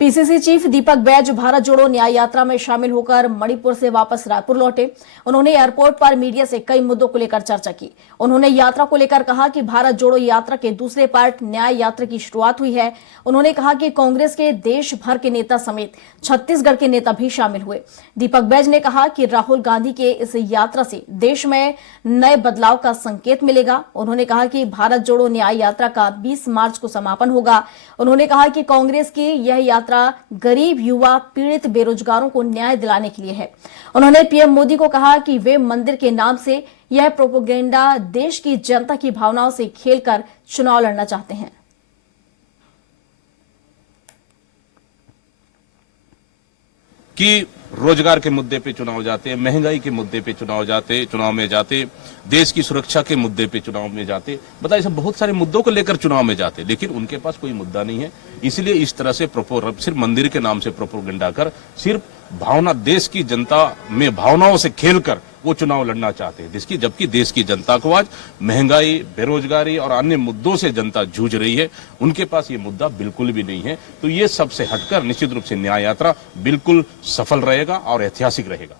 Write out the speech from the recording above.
PCC chief Deepak Baij Bharat जोड़ो न्याय यात्रा में शामिल होकर मणिपुर से वापस रायपुर लौटे। उन्होंने एयरपोर्ट पर मीडिया से कई मुद्दों को लेकर चर्चा की। उन्होंने यात्रा को लेकर कहा कि भारत जोड़ो यात्रा के दूसरे पार्ट न्याय यात्रा की शुरुआत हुई है। उन्होंने कहा कि कांग्रेस के देश भर के नेता समेत छत्तीसगढ़ के नेता भी शामिल हुए। दीपक बैज ने कहा कि राहुल गांधी के इस यात्रा से देश में नए बदलाव का संकेत मिलेगा। उन्होंने कहा कि भारत जोड़ो न्याय यात्रा का 20 मार्च को समापन होगा। उन्होंने कहा कि कांग्रेस की यह यात्रा गरीब, युवा, पीड़ित, बेरोजगारों को न्याय दिलाने के लिए है। उन्होंने पीएम मोदी को कहा कि वे मंदिर के नाम से यह प्रोपेगेंडा देश की जनता की भावनाओं से खेलकर चुनाव लड़ना चाहते हैं। कि रोजगार के मुद्दे पे चुनाव जाते, महंगाई के मुद्दे पे चुनाव में जाते, देश की सुरक्षा के मुद्दे पे चुनाव में जाते, बताइए सब बहुत सारे मुद्दों को लेकर चुनाव में जाते, लेकिन उनके पास कोई मुद्दा नहीं है। इसलिए इस तरह से सिर्फ मंदिर के नाम से प्रोपेगेंडा कर, सिर्फ भावना, देश की जनता में भावनाओं से खेलकर वो चुनाव लड़ना चाहते हैं। जबकि देश की जनता को आज महंगाई, बेरोजगारी और अन्य मुद्दों से जनता जूझ रही है, उनके पास ये मुद्दा बिल्कुल भी नहीं है। तो ये सबसे हटकर निश्चित रूप से न्याय यात्रा बिल्कुल सफल रहेगा और ऐतिहासिक रहेगा।